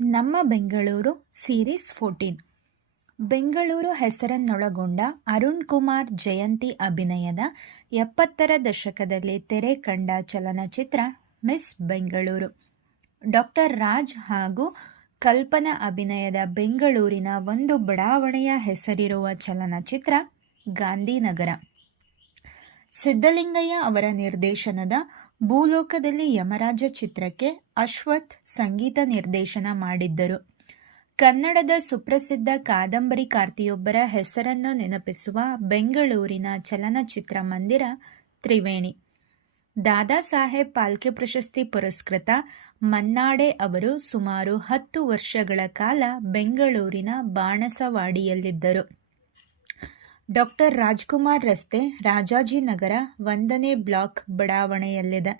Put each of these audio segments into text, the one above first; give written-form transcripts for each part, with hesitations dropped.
ನಮ್ಮ ಬೆಂಗಳೂರು ಸೀರೀಸ್ 14 ಬೆಂಗಳೂರು ಹೆಸರನ್ನೊಳಗೊಂಡ ಅರುಣ್ ಕುಮಾರ್ ಜಯಂತಿ ಅಭಿನಯದ 70ರ ದಶಕದಲ್ಲಿ ತೆರೆ ಕಂಡ ಚಲನಚಿತ್ರ ಮಿಸ್ ಬೆಂಗಳೂರು. ಡಾಕ್ಟರ್ ರಾಜ್ ಹಾಗೂ ಕಲ್ಪನಾ ಅಭಿನಯದ ಬೆಂಗಳೂರಿನ ಒಂದು ಬಡಾವಣೆಯ ಹೆಸರಿರುವ ಚಲನಚಿತ್ರ ಗಾಂಧಿನಗರ. ಸಿದ್ದಲಿಂಗಯ್ಯ ಅವರ ನಿರ್ದೇಶನದ ಭೂಲೋಕದಲ್ಲಿ ಯಮರಾಜ ಚಿತ್ರಕ್ಕೆ ಅಶ್ವಥ್ ಸಂಗೀತ ನಿರ್ದೇಶನ ಮಾಡಿದ್ದರು. ಕನ್ನಡದ ಸುಪ್ರಸಿದ್ಧ ಕಾದಂಬರಿಕಾರ್ತಿಯೊಬ್ಬರ ಹೆಸರನ್ನು ನೆನಪಿಸುವ ಬೆಂಗಳೂರಿನ ಚಲನಚಿತ್ರ ಮಂದಿರ ತ್ರಿವೇಣಿ. ದಾದಾ ಸಾಹೇಬ್ ಫಾಲ್ಕೆ ಪ್ರಶಸ್ತಿ ಪುರಸ್ಕೃತ ಮನ್ನಾಡೆ ಅವರು ಸುಮಾರು 10 ವರ್ಷಗಳ ಕಾಲ ಬೆಂಗಳೂರಿನ ಬಾಣಸವಾಡಿಯಲ್ಲಿದ್ದರು. ಡಾಕ್ಟರ್ ರಾಜ್ಕುಮಾರ್ ರಸ್ತೆ, ರಾಜಾಜಿನಗರ 1ನೇ ಬ್ಲಾಕ್ ಬಡಾವಣೆಯಲ್ಲಿದೆ.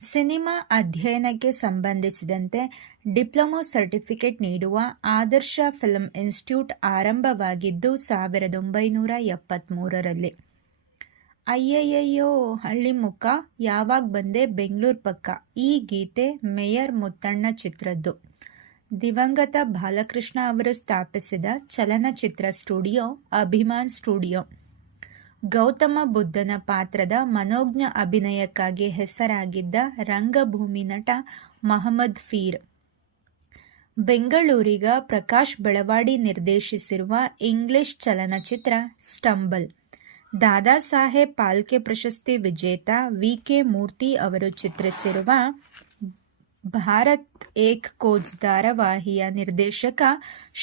ಸಿನಿಮಾ ಅಧ್ಯಯನಕ್ಕೆ ಸಂಬಂಧಿಸಿದಂತೆ ಡಿಪ್ಲೊಮೊ ಸರ್ಟಿಫಿಕೇಟ್ ನೀಡುವ ಆದರ್ಶ ಫಿಲ್ಮ್ ಇನ್ಸ್ಟಿಟ್ಯೂಟ್ ಆರಂಭವಾಗಿದ್ದು 1973ರಲ್ಲಿ. ಅಯ್ಯಯ್ಯೋ ಹಳ್ಳಿ ಮುಕ್ಕ ಯಾವಾಗ ಬಂದೆ ಬೆಂಗಳೂರು ಪಕ್ಕ ಈ ಗೀತೆ ಮೇಯರ್ ಮುತ್ತಣ್ಣ ಚಿತ್ರದ್ದು. ದಿವಂಗತ ಬಾಲಕೃಷ್ಣ ಅವರು ಸ್ಥಾಪಿಸಿದ ಚಲನಚಿತ್ರ ಸ್ಟುಡಿಯೋ ಅಭಿಮಾನ್ ಸ್ಟುಡಿಯೋ. ಗೌತಮ ಬುದ್ಧನ ಪಾತ್ರದ ಮನೋಜ್ಞ ಅಭಿನಯಕ್ಕಾಗಿ ಹೆಸರಾಗಿದ್ದ ರಂಗಭೂಮಿ ನಟ ಮಹಮ್ಮದ್ ಫೀರ್. ಬೆಂಗಳೂರಿಗ ಪ್ರಕಾಶ್ ಬೆಳವಾಡಿ ನಿರ್ದೇಶಿಸಿರುವ ಇಂಗ್ಲಿಷ್ ಚಲನಚಿತ್ರ ಸ್ಟಂಬಲ್. ದಾದಾ ಸಾಹೇಬ್ ಫಾಲ್ಕೆ ಪ್ರಶಸ್ತಿ ವಿಜೇತ ವಿ.ಕೆ. ಮೂರ್ತಿ ಅವರು ಚಿತ್ರಿಸಿರುವ ಭಾರತ್ ಏಕ್ ಕೋಚ್ ಧಾರಾವಾಹಿಯ ನಿರ್ದೇಶಕ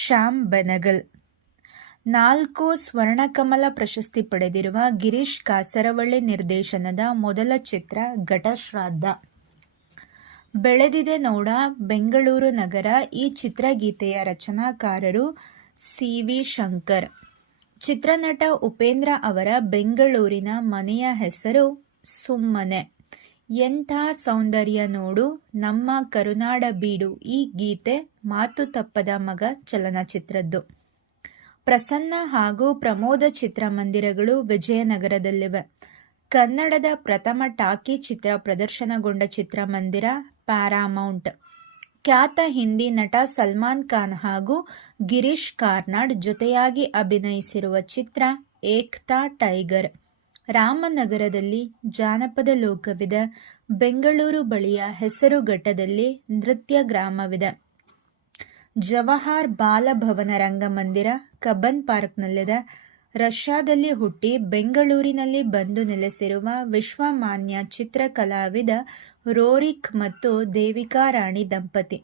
ಶ್ಯಾಮ್ ಬೆನಗಲ್. 4 ಸ್ವರ್ಣಕಮಲ ಪ್ರಶಸ್ತಿ ಪಡೆದಿರುವ ಗಿರೀಶ್ ಕಾಸರವಳ್ಳಿ ನಿರ್ದೇಶನದ ಮೊದಲ ಚಿತ್ರ ಘಟಶ್ರಾದ್ದ. ಬೆಳೆದಿದೆ ನೋಡ ಬೆಂಗಳೂರು ನಗರ. ಈ ಚಿತ್ರಗೀತೆಯ ರಚನಾಕಾರರು ಸಿ.ವಿ. ಶಂಕರ್. ಚಿತ್ರನಟ ಉಪೇಂದ್ರ ಅವರ ಬೆಂಗಳೂರಿನ ಮನೆಯ ಹೆಸರು ಸುಮ್ಮನೆ. ಎಂಥ ಸೌಂದರ್ಯ ನೋಡು ನಮ್ಮ ಕರುನಾಡ ಬೀಡು. ಈ ಗೀತೆ ಮಾತು ತಪ್ಪದ ಮಗ ಚಲನಚಿತ್ರದ್ದು. ಪ್ರಸನ್ನ ಹಾಗೂ ಪ್ರಮೋದ ಚಿತ್ರಮಂದಿರಗಳು ವಿಜಯನಗರದಲ್ಲಿವೆ. ಕನ್ನಡದ ಪ್ರಥಮ ಟಾಕಿ ಚಿತ್ರ ಪ್ರದರ್ಶನಗೊಂಡ ಚಿತ್ರಮಂದಿರ ಪ್ಯಾರಾಮೌಂಟ್. ಖ್ಯಾತ ಹಿಂದಿ ನಟ ಸಲ್ಮಾನ್ ಖಾನ್ ಹಾಗೂ ಗಿರೀಶ್ ಕಾರ್ನಾಡ್ ಜೊತೆಯಾಗಿ ಅಭಿನಯಿಸಿರುವ ಚಿತ್ರ ಏಕ್ತಾ ಟೈಗರ್. ರಾಮನಗರದಲ್ಲಿ ಜಾನಪದ ಲೋಕವಿದೆ. ಬೆಂಗಳೂರು ಬಳಿಯ ಹೆಸರುಘಟ್ಟದಲ್ಲಿ ನೃತ್ಯ ಗ್ರಾಮವಿದೆ. ಜವಾಹರ್ ಬಾಲಭವನ ರಂಗಮಂದಿರ ಕಬ್ಬನ್ ಪಾರ್ಕ್ನಲ್ಲಿದೆ. ರಷ್ಯಾದಲ್ಲಿ ಹುಟ್ಟಿ ಬೆಂಗಳೂರಿನಲ್ಲಿ ಬಂದು ನೆಲೆಸಿರುವ ವಿಶ್ವಮಾನ್ಯ ಚಿತ್ರಕಲಾವಿದ ರೋರಿಕ್ ಮತ್ತು ದೇವಿಕಾ ರಾಣಿ ದಂಪತಿ